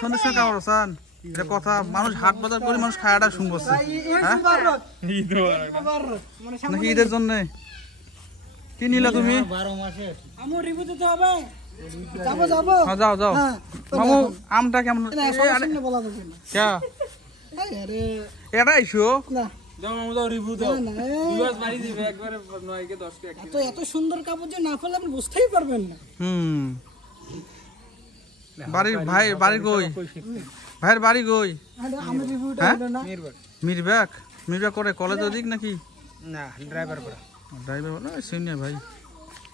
সন্ধ্যের কামড় আছেন এটা কথা মানুষ হাট বাজার করে মানুষ খায়াটা শুনবছে নাকি ঈদের জন্য কি নিলা তুমি? যাও যাও মামু আমটা কেমন এটা আইসো এত সুন্দর কাপড় যে না করলে আপনি বুঝতেই পারবেন না। বাড়ির ভাই বাড়ি কই? ভাইয়ের বাড়ি কই? মিরবাগ মিরবাগ করে কলেজ ওদিক নাকি? না ড্রাইভার বলো চিনি না ভাই।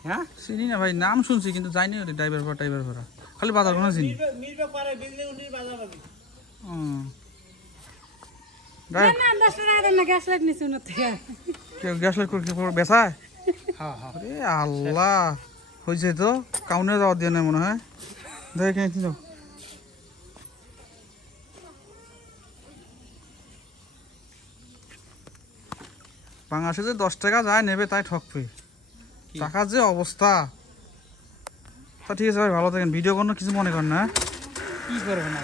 হ্যাঁ চিনি না ভাই, নাম শুনছি কিন্তু যাইনি ড্রাইভার ভাড়া খালি বাজার কোনো চিনি। Gas light বেচায়? আল্লাহ হয়েছে তো কাউনে যাওয়া দিয়ে নাই মনে হয়। দেখে বাংলাদেশে যে 10 টাকা যায় নেবে তাই ঠকবে, টাকার যে অবস্থা। তা ঠিক আছে ভাই, ভালো থাকেন, ভিডিও কোনো কিছু মনে করেন না। কি করবেন?